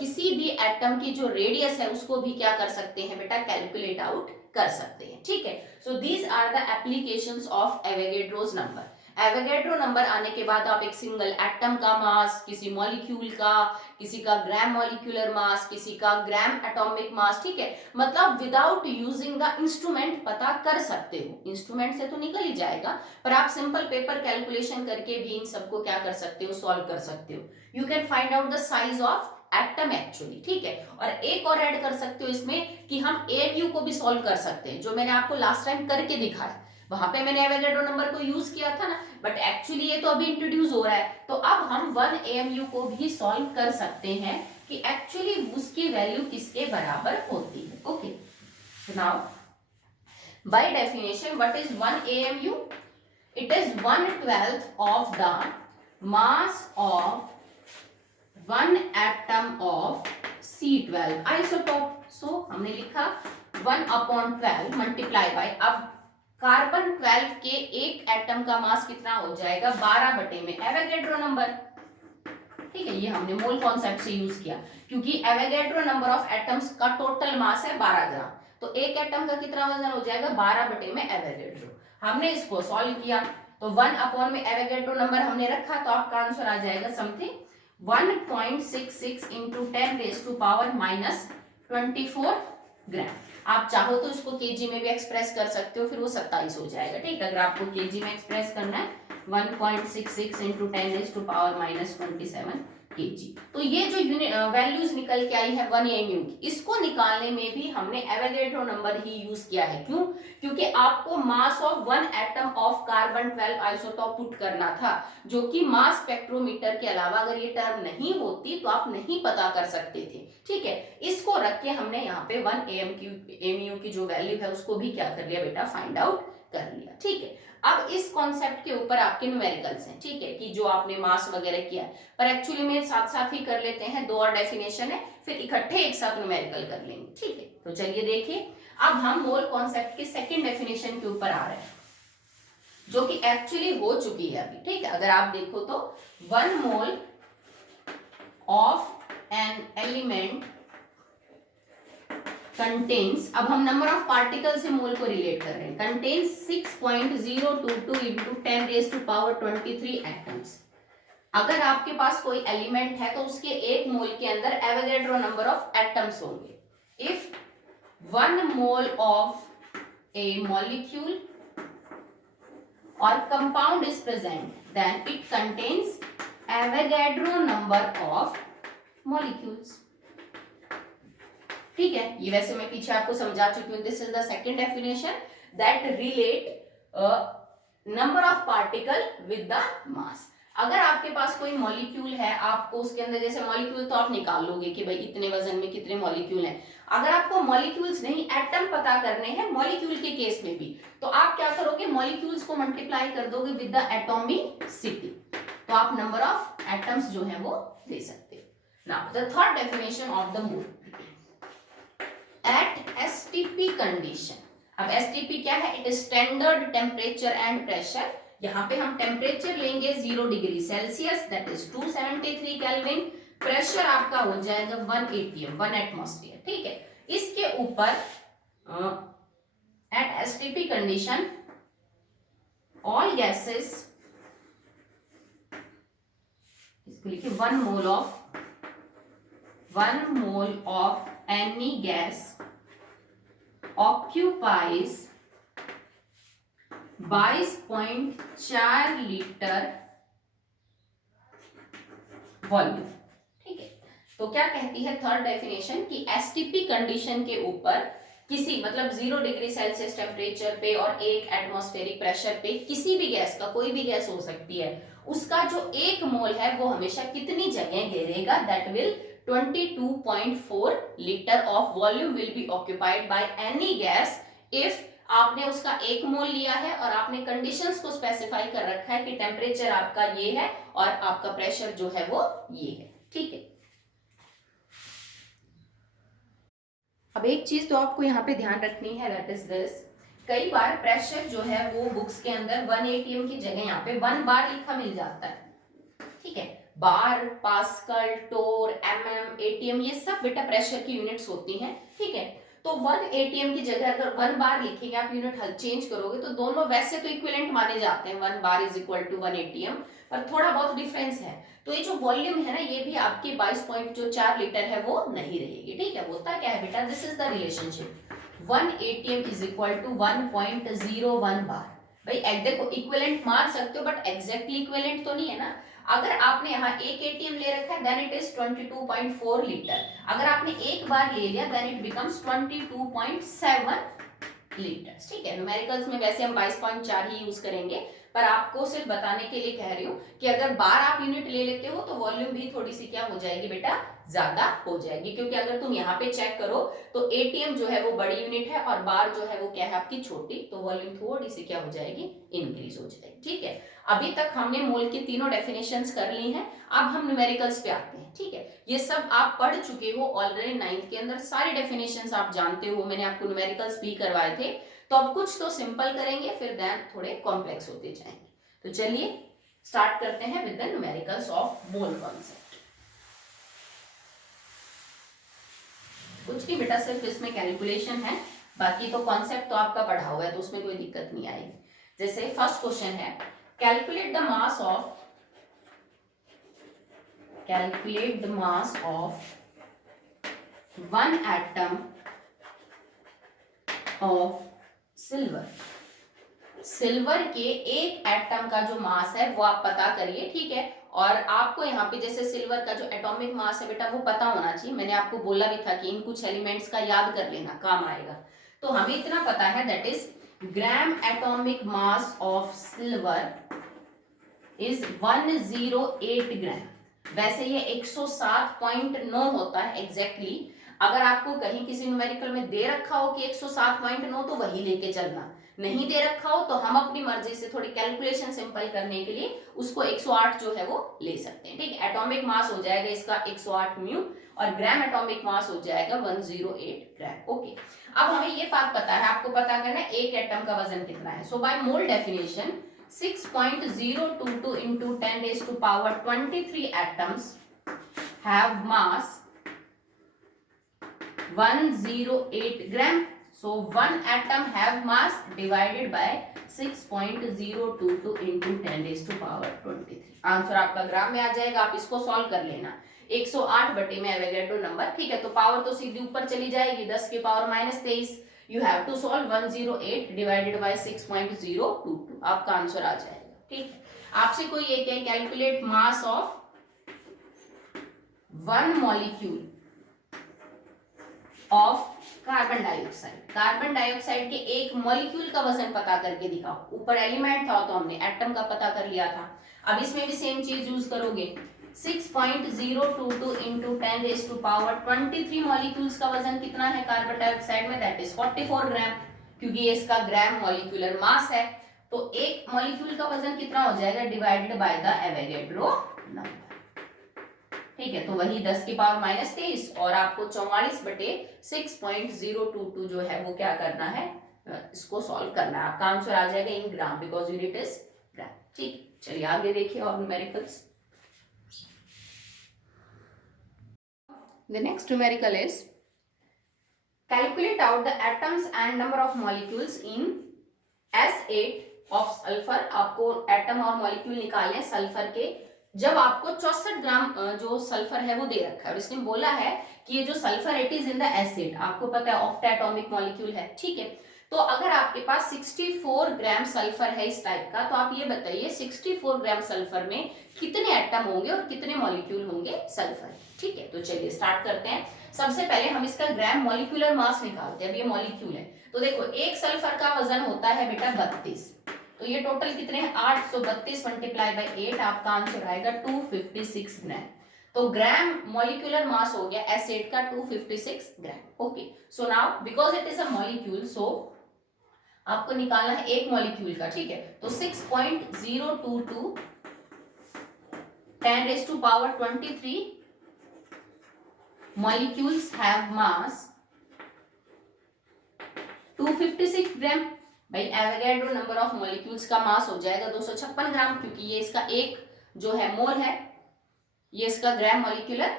किसी भी एटम की जो रेडियस है उसको भी क्या कर सकते हैं बेटा, कैलकुलेट आउट कर सकते हैं, ठीक है। So these are the applications of Avogadro's number. Avogadro number आने के बाद आप एक सिंगल एटम का मास, किसी मॉलिक्यूल का, किसी का ग्राम मॉलिक्यूलर मास, किसी का ग्राम एटॉमिक मास, ठीक है, मतलब विदाउट यूजिंग द इंस्ट्रूमेंट पता कर सकते हो। इंस्ट्रूमेंट से तो निकल ही जाएगा, पर आप सिंपल पेपर कैलकुलेशन करके भी इन सबको क्या कर सकते हो, सॉल्व कर सकते हो। You can find out the size of atom actually, ठीक है। और एक और ऐड कर सकते हो इसमें कि हम एएमयू को भी सॉल्व कर सकते हैं, जो मैंने आपको लास्ट टाइम करके दिखाया। वहां पे मैंने एवोगैड्रो नंबर को यूज किया था ना, बट एक्चुअली ये तो अभी इंट्रोड्यूस हो रहा है। तो अब हम 1 AMU को भी सॉल्व कर सकते हैं कि एक्चुअली उसकी वैल्यू किसके बराबर होती है। Okay, so now by definition what is 1 AMU? It is 1/12 of the mass of 1 atom of C12 isotope. So हमने लिखा 1/12 मल्टीप्लाई बाय, अब कार्बन 12 के एक एटम का मास कितना हो जाएगा 12 बटे में एवोगैड्रो नंबर। ठीक है, ये हमने मोल कॉन्सेप्ट से यूज किया क्योंकि एवोगैड्रो नंबर ऑफ एटम्स का टोटल मास है 12 ग्राम, तो एक एटम का कितना वजन हो जाएगा 12 बटे में एवोगैड्रो। हमने इसको सॉल्व किया तो 1 में एवोगैड्रो नंबर हमने रखा, तो आपका आंसर आ जाएगा समथिंग 1.66 इंटू 10⁻⁻24 ग्राम। आप चाहो तो इसको केजी में भी एक्सप्रेस कर सकते हो, फिर वो 27 हो जाएगा। ठीक है, अगर आपको केजी में एक्सप्रेस करना है 1.66 इंटू 10⁻⁻27 kg। तो ये जो वैल्यूज निकल के आई है 1 AMU की, इसको निकालने में भी हमने एवोगैड्रो नंबर ही यूज किया है। क्यों? क्योंकि आपको मास of 1 atom of carbon 12 isotope put करना था, जो कि मास स्पेक्ट्रोमीटर के अलावा अगर ये टर्म नहीं होती तो आप नहीं पता कर सकते थे। ठीक है, इसको रख के हमने यहाँ पे 1 AMU की जो वैल्यू है उसको भी क्या कर लिया बेटा, फाइंड आउट कर लिया। ठीक है, अब इस कॉन्सेप्ट के ऊपर आपके न्यूमेरिकल्स हैं। ठीक है, कि जो आपने मास वगैरह किया है, पर एक्चुअली में साथ साथ ही कर लेते हैं, 2 और डेफिनेशन है, फिर इकट्ठे एक साथ न्यूमेरिकल कर लेंगे। ठीक है, तो चलिए देखिए, अब हम मोल कॉन्सेप्ट के सेकंड डेफिनेशन के ऊपर आ रहे हैं, जो कि एक्चुअली हो चुकी है अभी। ठीक है, अगर आप देखो तो 1 mole of an element contains, अब हम नंबर ऑफ पार्टिकल से मोल को रिलेट कर रहे हैं, कंटेन्स 6.022 इंटू 10⁻23 एटम्स। अगर आपके पास कोई एलिमेंट है तो उसके एक मोल के अंदर एवोगैड्रो नंबर ऑफ एटम्स होंगे। If 1 mole of a molecule और compound is present, then it contains Avogadro number of molecules. ठीक है, ये वैसे मैं पीछे आपको समझा चुकी हूँ। This is the second definition that relate number of particle with the mass. अगर आपके पास कोई मॉलिक्यूल है, आपको उसके अंदर, जैसे मॉलिक्यूल तो आप निकाल लोगे कि भाई इतने वजन में कितने मॉलिक्यूल हैं। अगर आपको मॉलिक्यूल्स नहीं एटम पता करने हैं मॉलिक्यूल के केस में भी, तो आप क्या करोगे, मॉलिक्यूल्स को मल्टीप्लाई कर दोगे विद द एटॉमिसिटी, तो आप नंबर ऑफ एटम्स जो है वो दे सकते हो। Now the third definition of the mole at STP condition. अब STP क्या है, it is standard temperature and pressure. यहाँ पे हम टेम्परेचर लेंगे 0 degree Celsius, that is 273 kelvin. Pressure आपका हो जाएगा 1 atm, 1 एटमॉस्फेयर। ठीक है, इसके ऊपर at STP condition all gases, इसको लिखिए 1 mole of any gas occupies 22.4 litre volume. ठीक है, तो क्या कहती है थर्ड डेफिनेशन कि STP कंडीशन के ऊपर किसी, मतलब 0 डिग्री सेल्सियस टेम्परेचर पे और 1 एटमॉस्फेरिक प्रेशर पे किसी भी गैस का, कोई भी गैस हो सकती है, उसका जो 1 मोल है वो हमेशा कितनी जगह घेरेगा, that will 22.4 litre of volume will be occupied by any gas if आपने उसका 1 मोल लिया है और आपने कंडीशंस को स्पेसिफाई कर रखा है कि टेम्परेचर आपका ये है और आपका प्रेशर जो है वो ये है। ठीक है, अब एक चीज तो आपको यहाँ पे ध्यान रखनी है, दैट इज दिस, कई बार प्रेशर जो है वो बुक्स के अंदर 1 atm की जगह यहाँ पे 1 बार लिखा मिल जाता है। ठीक है, बार, पास्कल, टोर, mm, atm, ये सब बेटा प्रेशर की यूनिट्स होती हैं। ठीक है, तो 1 atm की जगह अगर 1 बार लिखेंगे, आप यूनिट हल चेंज करोगे तो दोनों वैसे तो इक्विवेलेंट माने जाते हैं, 1 bar is equal to 1 atm, पर थोड़ा बहुत डिफरेंस है। तो ये जो वॉल्यूम है ना, ये भी आपकी 22.4 लीटर है वो नहीं रहेगी। ठीक है, होता क्या है बेटा, this is the relationship 1 atm is equal to 1.01 bar. भाई देखो इक्विवेलेंट मान सकते हो बट एग्जैक्टली इक्विवेलेंट तो नहीं है ना। अगर आपने यहाँ 1 atm ले रखा है देन इट इज 22.4 लीटर, अगर आपने एक बार ले लिया देन इट बिकम्स 22.7 लीटर। ठीक है, न्यूमेरिकल्स में वैसे हम 22.4 ही यूज करेंगे, पर आपको सिर्फ बताने के लिए कह रही हूँ कि अगर बार आप यूनिट ले लेते हो तो वॉल्यूम भी थोड़ी सी क्या हो जाएगी बेटा, ज्यादा हो जाएगी। क्योंकि अगर तुम यहाँ पे चेक करो तो एटीएम जो है वो बड़ी यूनिट है और बार जो है वो क्या है आपकी छोटी, तो वॉल्यूम थोड़ी सी क्या हो जाएगी, इंक्रीज हो जाएगी। ठीक है, अभी तक हमने मोल की तीनों डेफिनेशंस कर ली हैं, अब हम न्यूमेरिकल्स पे आते हैं। ठीक है, ये सब आप पढ़ चुके हो ऑलरेडी 9th के अंदर, सारी डेफिनेशंस आप जानते हो, मैंने आपको न्यूमेरिकल्स भी करवाए थे। तो अब कुछ तो सिंपल करेंगे, फिर देन थोड़े कॉम्प्लेक्स होते जाएंगे। तो चलिए स्टार्ट करते हैं with the numericals of mole concept. कुछ नहीं बेटा, सिर्फ इसमें कैलकुलेशन है, बाकी तो कॉन्सेप्ट तो आपका पढ़ा हुआ है, तो उसमें कोई दिक्कत नहीं आएगी। जैसे फर्स्ट क्वेश्चन है, calculate the mass of one atom of silver. Silver के एक एटम का जो मास है वो आप पता करिए। ठीक है, और आपको यहाँ पे जैसे सिल्वर का जो एटॉमिक मास है बेटा वो पता होना चाहिए, मैंने आपको बोला भी था कि इन कुछ एलिमेंट्स का याद कर लेना, काम आएगा। तो हमें इतना पता है, that is gram atomic mass of silver is 108 ग्राम। वैसे ये 107.9 होता है एग्जैक्टली। अगर आपको कहीं किसी न्यूमेरिकल में दे रखा हो कि 107.9 तो वही लेके चलना, नहीं दे रखा हो तो हम अपनी मर्जी से थोड़ी कैलकुलेशन सिंपल करने के लिए उसको 108 जो है वो ले सकते हैं। ठीक है, एटॉमिक मास हो जाएगा इसका 108 म्यू और ग्राम एटॉमिक मास हो जाएगा 108 ग्राम। ओके, अब हमें ये बात पता है, आपको पता करना है एक एटम का वजन कितना है। सो by mole definition 6.022 into 10 raised to power 23 atoms have mass 108 gram. So one atom have mass divided by 6.022 into 10 raised to power 23। Answer आपका ग्राम में आ जाएगा, आप इसको सॉल्व कर लेना। 108 बटे में एवोगैड्रो नंबर। ठीक है, तो पावर तो सीधी ऊपर चली जाएगी, 10 की power -23। You have to solve 108 divided by 6.022, आपका आंसर आ जाएगा। ठीक है, आपसे कोई ये कहे calculate mass of one molecule of carbon dioxide. Carbon dioxide के एक मॉलिक्यूल का वजन पता करके दिखाओ। ऊपर एलिमेंट था तो हमने एटम का पता कर लिया था, अब इसमें भी सेम चीज यूज करोगे। 6.022 into 10 raised to power 23 molecules का वजन कितना है कार्बन डाइऑक्साइड में, दैट इज 44 ग्राम, क्योंकि ये इसका ग्राम मॉलिक्यूलर मास है। तो एक मॉलिक्यूल का वजन कितना हो जाएगा divided by the Avogadro number. ठीक है, तो वही 10 की पावर -23 और आपको 44 बटे 6.022 जो है वो क्या करना है, इसको सॉल्व करना है। आपका आंसर आ जाएगा इन ग्राम, बिकॉज यूनिट इज ग्राम। ठीक, चलिए आगे देखिए और numericals. The next numerical is calculate out the atoms and number of molecules in S8 of sulfur। आपको एटम और मॉलिक्यूल निकालने सल्फर के, जब आपको 64 ग्राम जो सल्फर है वो दे रखा है और इसने बोला है कि ये जो sulphur it is in the acid, आपको पता है ऑक्टा एटॉमिक मॉलिक्यूल है। ठीक है, तो अगर आपके पास 64 ग्राम सल्फर है इस टाइप का, तो आप ये बताइए 64 ग्राम सल्फर में कितने एटम होंगे और कितने मॉलिक्यूल होंगे सल्फर। ठीक है, तो चलिए स्टार्ट करते हैं। सबसे पहले हम इसका ग्राम मॉलिक्यूलर मास निकालते हैं। अब ये मॉलिक्यूल है तो देखो एक सल्फर का वजन होता है बेटा 32, तो ये टोटल कितने हैं 8, तो 32 मल्टीप्लाई बाय 8, आपका आंसर आएगा 256 ग्राम। तो ग्राम मॉलिक्यूलर मास हो गया एसिड का 256 gram. Okay, so now because it is a molecule, so आपको निकालना है एक मॉलिक्यूल का। ठीक है, तो 6.022 10 raised to power 23 molecules have mass 256 ग्राम। भाई एवोगैड्रो नंबर ऑफ मॉलिक्यूल्स का मास हो जाएगा 256 ग्राम, क्योंकि ये इसका एक जो है मोल है, ये इसका ग्राम मॉलिक्यूलर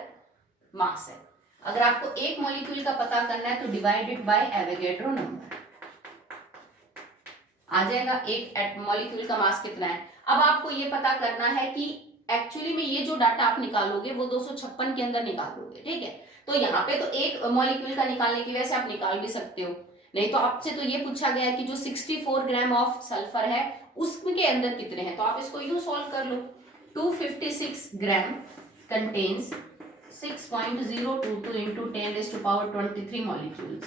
मास है। अगर आपको एक मॉलिक्यूल का पता करना है तो डिवाइडेड बाय एवोगैड्रो नंबर आ जाएगा, एक मॉलिक्यूल का मास कितना है। अब आपको ये पता करना है कि एक्चुअली में ये जो डाटा आप निकालोगे वो 256 के अंदर निकालोगे। ठीक है, तो यहाँ पे तो एक मॉलिक्यूल का निकालने की वजह से आप निकाल भी सकते हो, नहीं तो आपसे तो ये पूछा गया है कि जो 64 ग्राम ऑफ सल्फर है उसके अंदर कितने हैं, तो आप इसको यूं सॉल्व कर लो। 256 ग्राम contains 6.022 into 10 raised to power 23 molecules।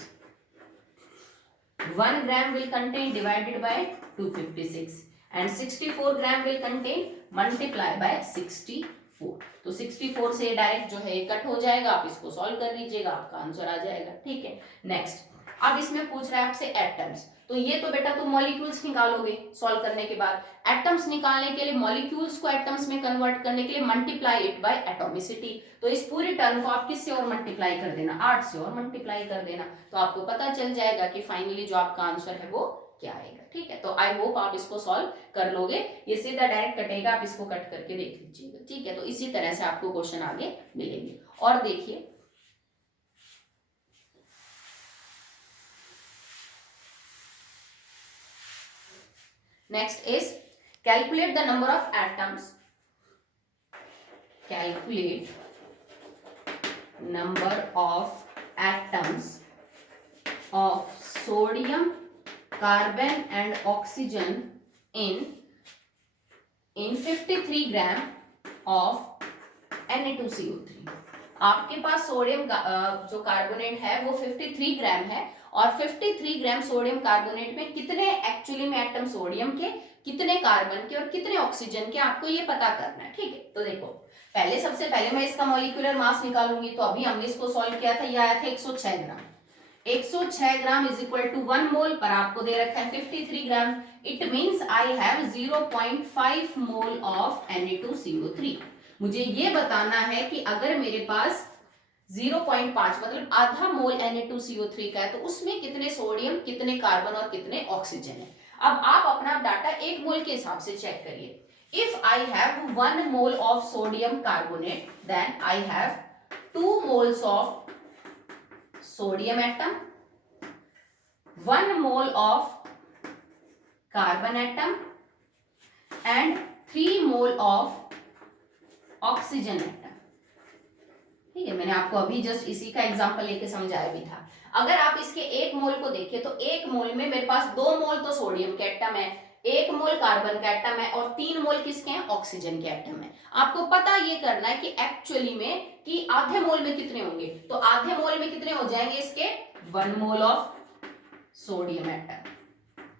1 gram will contain divided by 256। and 64 gram will contain multiply by 64। तो 64 से डायरेक्ट जो है ये कट हो जाएगा, आप इसको सॉल्व कर लीजिएगा, आपका आंसर आ जाएगा। ठीक है, नेक्स्ट अब इसमें पूछ रहा है आपसे एटम्स। तो ये तो बेटा तुम मॉलिक्यूल्स निकालोगे सॉल्व करने के बाद। एटम्स निकालने के लिए, मॉलिक्यूल्स को एटम्स में कन्वर्ट करने के लिए मल्टीप्लाई इट बाय एटोमिसिटी। तो इस पूरी टर्म को आप किससे और मल्टीप्लाई कर देना, 8 से और मल्टीप्लाई कर देना, तो आपको पता चल जाएगा कि फाइनली जो आपका आंसर है वो क्या आएगा। ठीक है, तो आई होप आप इसको सॉल्व कर लोगे। ये सीधा डायरेक्ट कटेगा, आप इसको कट करके देख लीजिएगा। ठीक है, तो इसी तरह से आपको क्वेश्चन आगे मिलेंगे। और देखिए next is calculate the number of atoms, calculate number of atoms of sodium, carbon and oxygen in 53 gram of Na2CO3। आपके पास सोडियम जो कार्बोनेट है वो 53 ग्राम है, और 53 ग्राम सोडियम कार्बोनेट में कितने एक्चुअली में एटम सोडियम के, कितने कार्बन के और कितने ऑक्सीजन के, आपको ये पता करना है। ठीक है, तो देखो पहले सबसे पहले मैं इसका मॉलिक्यूलर मास निकालूंगी। तो अभी हमने इसको सॉल्व किया था, ये आया था 106 gram. 106 gram is equal to 1 mole, पर आपको दे रखा है 53 gram. It means I have 0.5 mole of Na2CO3। मुझे ये बताना है कि अगर मेरे पास 0.5 मतलब आधा मोल Na2CO3 का है, तो उसमें कितने सोडियम, कितने कार्बन और कितने ऑक्सीजन है। अब आप अपना डाटा 1 मोल के हिसाब से चेक करिए। If I have 1 mole of sodium carbonate, then I have 2 moles of sodium atom, 1 mole of carbon atom and 3 mole of oxygen atom। ठीक है, मैंने आपको अभी जस्ट इसी का एग्जांपल लेके समझाया भी था। अगर आप इसके 1 मोल को देखिए तो 1 मोल में मेरे पास 2 मोल तो सोडियम के एटम है, 1 मोल कार्बन का एटम है और 3 मोल किसके हैं, ऑक्सीजन के एटम है। आपको पता ये करना है कि एक्चुअली में कि आधे मोल में कितने होंगे। तो आधे मोल में कितने हो जाएंगे इसके, 1 मोल ऑफ सोडियम एटम।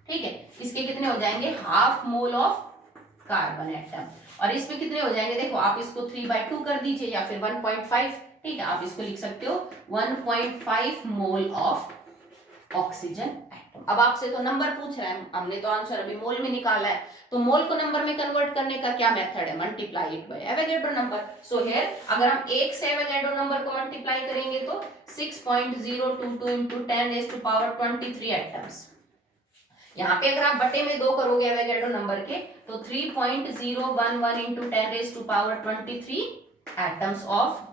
ठीक है, इसके कितने हो जाएंगे, half mole of carbon atom, और इसमें कितने हो जाएंगे, देखो आप इसको 3/2 कर दीजिए या फिर 1.5। ठीक है, आप इसको लिख सकते हो 1.5 मोल ऑफ ऑक्सीजन एटम। अब आपसे तो नंबर पूछ रहा है, हमने तो आंसर अभी मोल में निकाला है, तो मोल को नंबर में कन्वर्ट करने का क्या मेथड है, multiply it by Avogadro number. So here अगर हम 1 से एवोगैड्रो नंबर को मल्टीप्लाई करेंगे तो 6.022 into 10⁻23 एटम्स। यहाँ पे अगर आप बटे में 2 करोगे एवोगैड्रो नंबर के तो 3.011 into 10⁻23 एटम्स ऑफ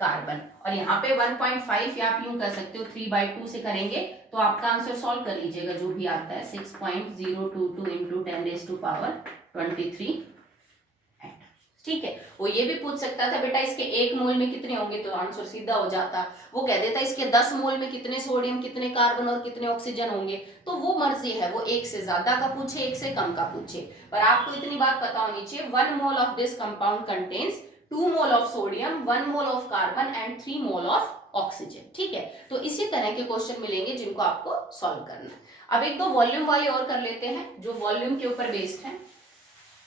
कार्बन, और यहाँ पे 1.5 या आप यूं कर सकते हो 3/2 से करेंगे तो आपका आंसर सॉल्व कर लीजिएगा जो भी आता है, 6.022 into 10⁻23 एटम। ठीक है, वो ये भी पूछ सकता था बेटा इसके 1 मोल में कितने होंगे, तो आंसर सीधा हो जाता। वो कह देता इसके 10 मोल में कितने सोडियम, कितने कार्बन और कितने ऑक्सीजन होंगे। तो वो मर्जी है, वो 1 से ज्यादा का पूछे, 1 से कम का पूछे, पर आपको इतनी बात पता होनी चाहिए 1 mole of this compound contains 2 mole of sodium, 1 mole of carbon and 3 mole of oxygen. ठीक है, तो इसी तरह के क्वेश्चन मिलेंगे जिनको आपको सॉल्व करना है। अब 1-2 वॉल्यूम वाले और कर लेते हैं जो वॉल्यूम के ऊपर बेस्ड हैं।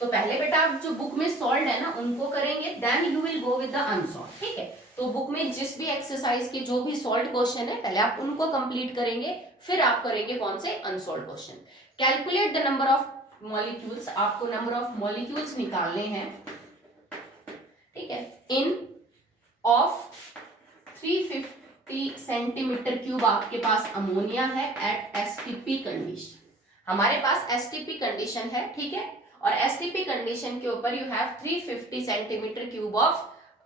तो पहले बेटा आप जो बुक में सॉल्व है ना उनको करेंगे, then you will go with the unsolve. ठीक है, तो बुक में जिस भी एक्सरसाइज के जो भी सॉल्व क्वेश्चन है पहले आप उनको कंप्लीट करेंगे, फिर आप करेंगे कौन से, unsolve question. Calculate the number of molecules, आपको नंबर ऑफ मॉलिक्यूल्स निकालने हैं। ठीक है, इन ऑफ 350 सेंटीमीटर क्यूब आपके पास अमोनिया है एट एसटीपी कंडीशन। हमारे पास एसटीपी कंडीशन है, ठीक है, और एसटीपी कंडीशन के ऊपर you have 350 centimetre cube of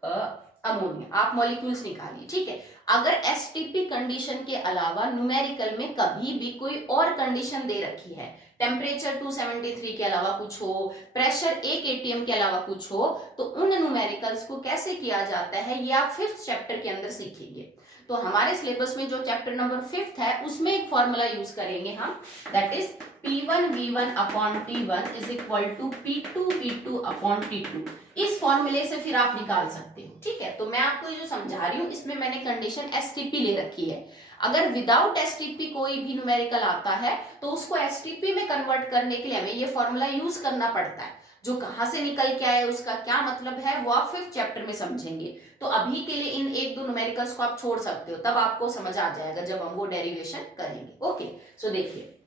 ammonia. आप मॉलिक्यूल्स निकालिए। ठीक है, अगर एसटीपी कंडीशन के अलावा न्यूमेरिकल में कभी भी कोई और कंडीशन दे रखी है, टेम्परेचर 273 के अलावा कुछ हो, प्रेशर 1 atm के अलावा कुछ हो, तो उन न्यूमेरिकल्स को कैसे किया जाता है ये आप 5th चैप्टर के अंदर सीखेंगे। तो हमारे सिलेबस में जो चैप्टर नंबर 5th है उसमें एक फॉर्मूला यूज करेंगे हम, that is P1V1 upon T1 is equal to P2V2 upon T2। इस फॉर्मूले से फिर आप निकाल सकते हो। ठीक है, तो मैं आपको ये जो समझा रही हूँ इसमें मैंने कंडीशन एसटीपी ले रखी है। अगर विदाउट एसटीपी कोई भी न्यूमेरिकल आता है तो उसको एसटीपी में कन्वर्ट करने के लिए हमें ये फॉर्मूला यूज करना पड़ता है। जो कहां से निकल के आया, उसका क्या मतलब है, वो आप 5th चैप्टर में समझेंगे। तो अभी के लिए इन एक दो न्यूमेरिकल्स को आप छोड़ सकते हो, तब आपको समझ आ जाएगा जब हम वो डेरिवेशन करेंगे। ओके, सो देखिए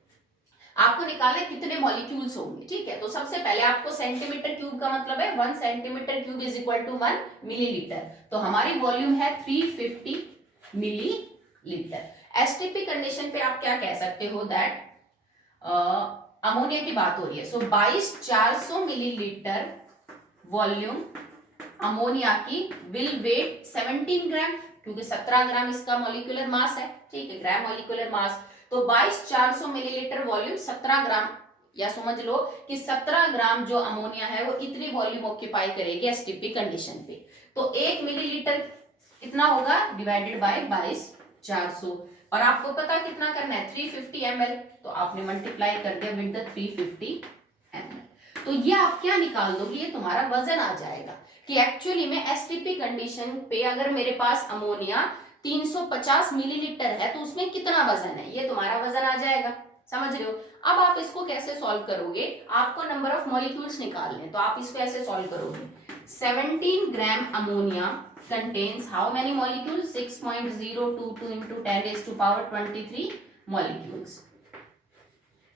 आपको निकालने कितने मॉलिक्यूल्स होंगे। ठीक है, तो सबसे पहले आपको सेंटीमीटर क्यूब का मतलब है 1 centimetre cube is equal to 1 millilitre. तो हमारी वॉल्यूम है 350 मिलीलीटर। एसटीपी कंडीशन पे आप क्या कह सकते हो, दैट अमोनिया की बात हो रही है। सो 22,400 मिलीलीटर वॉल्यूम अमोनिया की विल वेट 17 ग्राम, क्योंकि 17 ग्राम इसका मॉलिक्यूलर मास है। ठीक है, ग्राम मॉलिक्यूलर मास। तो 22,400 मिलीलीटर वॉल्यूम 17 ग्राम, या समझ लो कि 17 ग्राम जो अमोनिया है वो इतनी वॉल्यूम ऑक्यूपाई करेगी एसटीपी कंडीशन पे। तो 1 मिलीलीटर कितना होगा, डिवाइडेड बाय 22,400। और आपको पता कितना करना है, 350 ml, तो आपने मल्टीप्लाई कर दिया विद द 350 ml। तो ये आप क्या निकाल दोगे, ये तुम्हारा वजन आ जाएगा कि एक्चुअली में एसटीपी कंडीशन पे अगर मेरे पास अमोनिया 350 मिलीलीटर है तो उसमें कितना वजन है, ये तुम्हारा वजन आ जाएगा। समझ रहे हो। अब आप इसको कैसे सॉल्व करोगे, आपको नंबर ऑफ मॉलिक्यूल्स निकालने, तो आप इसको ऐसे सॉल्व करोगे। 17 gram ammonia contains how many molecules, 6.022 into 10 raised to power 23 molecules।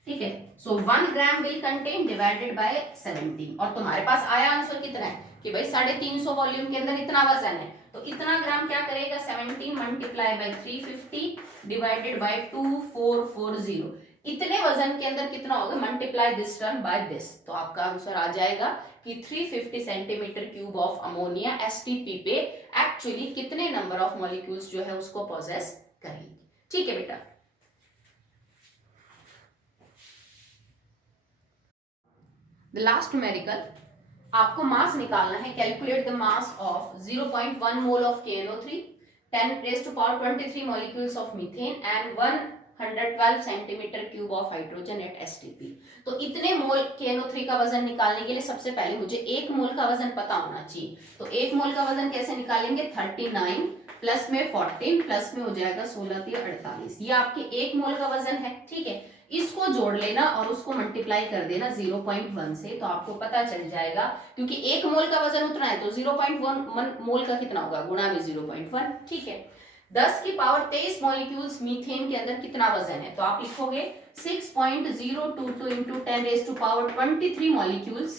ठीक है, सो 1 ग्राम विल कंटेन डिवाइडेड बाय 17। और तुम्हारे पास आया आंसर कितना है कि भाई 350 वॉल्यूम के अंदर इतना वजन है, तो इतना ग्राम क्या करेगा, 17 मल्टीप्लाई बाय 350 डिवाइडेड बाय 2440। इतने वजन के अंदर कितना होगा, multiply this term by this, तो आपका आंसर आ जाएगा कि 350 centimetre cube of ammonia STP पे एक्चुअली कितने नंबर ऑफ मॉलिक्यूल्स जो है उसको पोजेस करेंगे। ठीक है बेटा। द लास्ट न्यूमेरिकल, आपको मास निकालना है। Calculate the mass of 0.1 mole of KNO3, 10 raised to power 23 molecules of methane and 112 centimetre cube of hydrogen at STP. तो इतने मोल KNO3 का वजन निकालने के लिए सबसे पहले मुझे 1 मोल का वजन पता होना चाहिए। तो 1 मोल का वजन कैसे निकालेंगे, 39 प्लस में 14 प्लस में हो जाएगा 16 3 48, ये आपके 1 मोल का वजन है। ठीक है, इसको जोड़ लेना और उसको मल्टीप्लाई कर देना 0.1 से, तो आपको पता चल जाएगा, क्योंकि 1 मोल का वजन उतना है तो 0.1 मोल का कितना होगा, गुणा में 0.1। ठीक है, 10 की पावर 23 मॉलिक्यूल्स मीथेन के अंदर कितना वजन है, तो आप लिखोगे 6.022 into 10 raise to power 23 molecules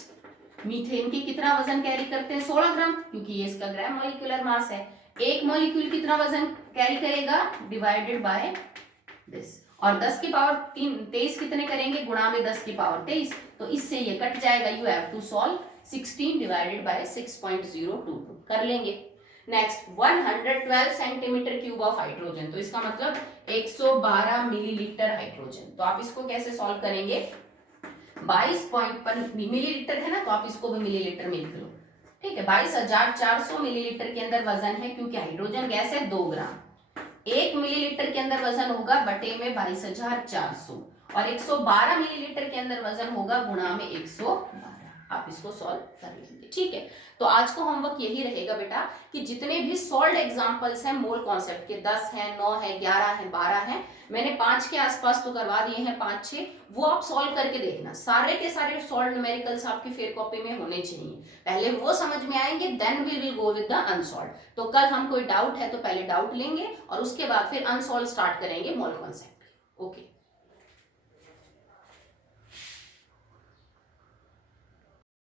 methane के कितना वजन कैरी करते हैं, 16 ग्राम, क्योंकि ये इसका ग्राम मॉलिक्यूलर मास है। एक मॉलिक्यूल कितना वजन कैरी करेगा, डिवाइडेड बाय दिस, और 10 की पावर 23 कितने करेंगे, गुणा में 10 की पावर 23, तो इससे ये कट जाएगा। You have to solve 16 divided by 6.022 कर लेंगे। Next 112 centimetre cube of hydrogen, तो इसका मतलब 112 मिलीलीटर हाइड्रोजन। तो आप इसको कैसे सॉल्व करेंगे, 22 मिलीलीटर है ना, तो आप इसको भी मिलीलीटर में लिख लो। ठीक है, 22,400 मिलीलीटर के अंदर वजन है, क्योंकि हाइड्रोजन गैस है 2 ग्राम। 1 मिलीलीटर के अंदर वजन होगा बटे में 22,400, और 112 मिलीलीटर के अंदर वजन होगा गुणा में 112। आप इसको सॉल्व कर लेंगे। ठीक है, तो आज को होमवर्क यही रहेगा बेटा कि जितने भी सॉल्व एग्जांपल्स हैं मोल कॉन्सेप्ट के, 10 है, 9 है, 11 है, 12 है, मैंने 5 के आसपास तो करवा दिए हैं, 5-6 वो आप सॉल्व करके देखना। सारे के सारे सॉल्व न्यूमेरिकल्स आपकी फेयर कॉपी में होने चाहिए, पहले वो समझ में आएंगे, then we will go with the unsolve. तो कल हम कोई डाउट है तो पहले डाउट लेंगे और उसके बाद फिर अनसॉल्व स्टार्ट करेंगे मोल कॉन्सेप्ट। ओके।